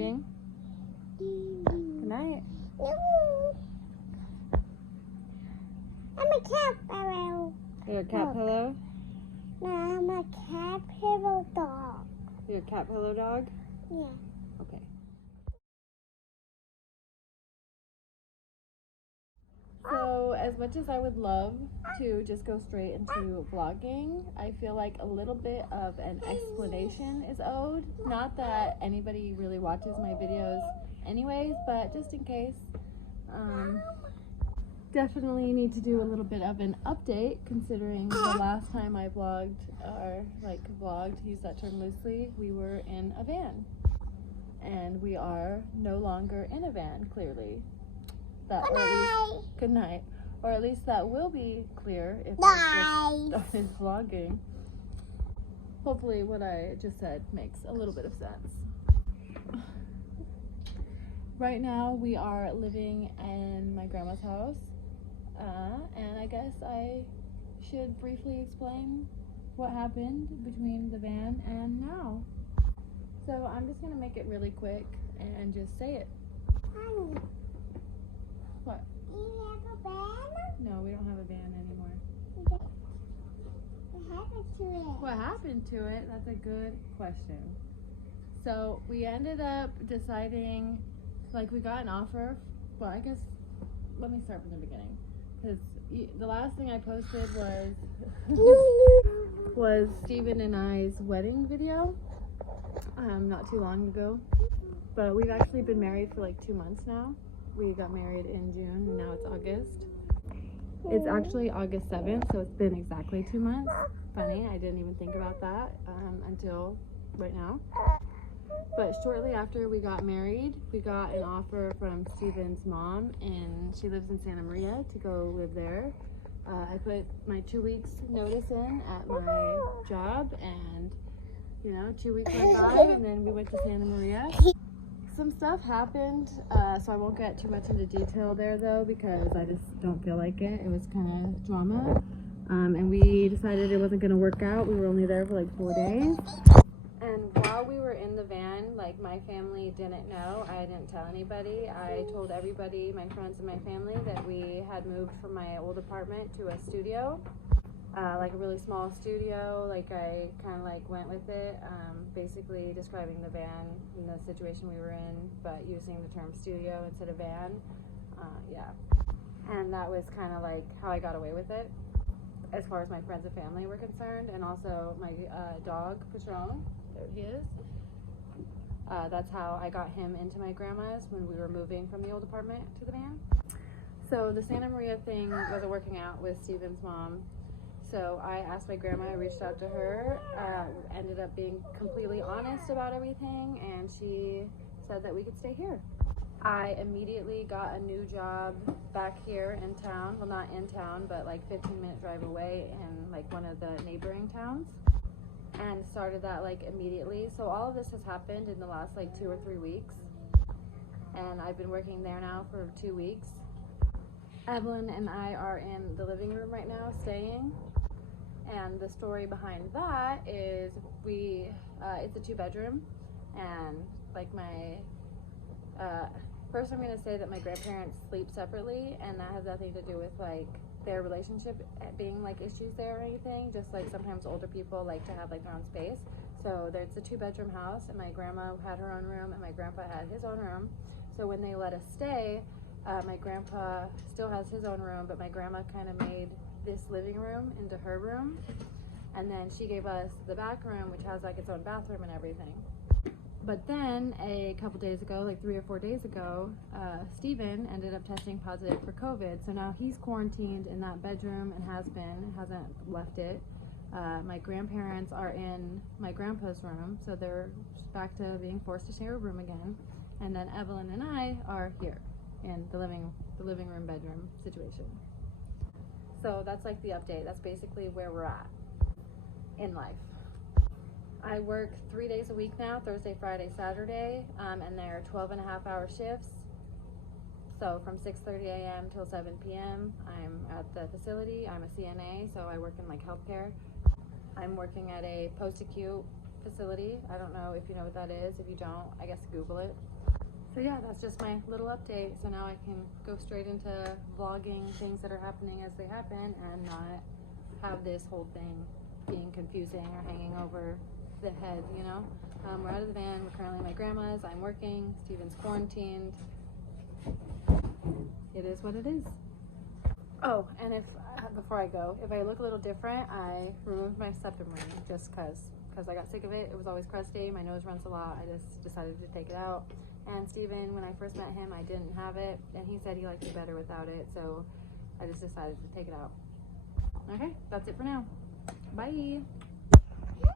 sleeping? Good night. I'm a cat pillow. You're a cat pillow? No, I'm a cat pillow dog. You're a cat pillow dog? Yeah. Okay. So, as much as I would love to just go straight into vlogging, I feel like a little bit of an explanation is owed. Not that anybody really watches my videos anyways, but just in case. Definitely need to do a little bit of an update, considering the last time I vlogged, or vlogged, use that term loosely, we were in a van. And we are no longer in a van, clearly. Good night. Or at least that will be clear if I just started vlogging. Hopefully what I just said makes a little bit of sense. Right now we are living in my grandma's house. And I guess I should briefly explain what happened between the van and now. So I'm just going to make it really quick and just say it. Honey, What? do you have a van? No, we don't have a van anymore. What happened to it? What happened to it? That's a good question. So we ended up deciding, like, we got an offer. Well, I guess, let me start from the beginning. Because the last thing I posted was Steven and I's wedding video, not too long ago. But we've actually been married for like 2 months now. We got married in June, and now it's August. It's actually August 7th, so it's been exactly 2 months. Funny, I didn't even think about that until right now. But shortly after we got married, we got an offer from Steven's mom, and she lives in Santa Maria, to go live there. I put my 2 weeks notice in at my job, and 2 weeks went by, and then we went to Santa Maria. Some stuff happened, so I won't get too much into detail there though, because I just don't feel like it. It was kind of drama, and we decided it wasn't going to work out. We were only there for like 4 days. And while we were in the van, like, my family didn't know. I didn't tell anybody. I told everybody, my friends and my family, that we had moved from my old apartment to a studio, like a really small studio. Like, I kind of like went with it, basically describing the van and the situation we were in, but using the term studio instead of van. Yeah. And that was kind of like how I got away with it, as far as my friends and family were concerned, and also my dog, Patron. There he is. That's how I got him into my grandma's when we were moving from the old apartment to the van. So the Santa Maria thing wasn't working out with Steven's mom. So I asked my grandma, I reached out to her, ended up being completely honest about everything, and she said that we could stay here. I immediately got a new job back here in town. Well, not in town, but like 15-minute drive away in like one of the neighboring towns. And started that like immediately. So all of this has happened in the last like 2 or 3 weeks, and I've been working there now for 2 weeks. Evelyn and I are in the living room right now staying, and the story behind that is it's a 2-bedroom, and like my first I'm going to say that my grandparents sleep separately, and that has nothing to do with like their relationship being like issues there or anything. Just like sometimes older people like to have like their own space. So it's a 2-bedroom house, and my grandma had her own room and my grandpa had his own room. So when they let us stay, my grandpa still has his own room, but my grandma kind of made this living room into her room, and then she gave us the back room, which has like its own bathroom and everything. But then a couple days ago, like 3 or 4 days ago, Steven ended up testing positive for COVID. So now he's quarantined in that bedroom and hasn't left it. My grandparents are in my grandpa's room, so they're back to being forced to share a room again. And then Evelyn and I are here in the living room bedroom situation. So that's like the update. That's basically where we're at in life. I work 3 days a week now, Thursday, Friday, Saturday, and they're 12.5-hour shifts. So from 6:30 a.m. till 7 p.m. I'm at the facility. I'm a CNA, so I work in like healthcare. I'm working at a post-acute facility. I don't know if you know what that is. If you don't, I guess Google it. So yeah, that's just my little update. So now I can go straight into vlogging things that are happening as they happen and not have this whole thing being confusing or hanging over the head, you know? We're out of the van. We're currently at my grandma's. I'm working. Steven's quarantined. It is what it is. Oh, and if before I go, if I look a little different, I removed my septum ring just because I got sick of it. It was always crusty. My nose runs a lot. I just decided to take it out. And Steven, when I first met him, I didn't have it, and he said he liked it better without it, so I just decided to take it out. Okay, that's it for now. Bye.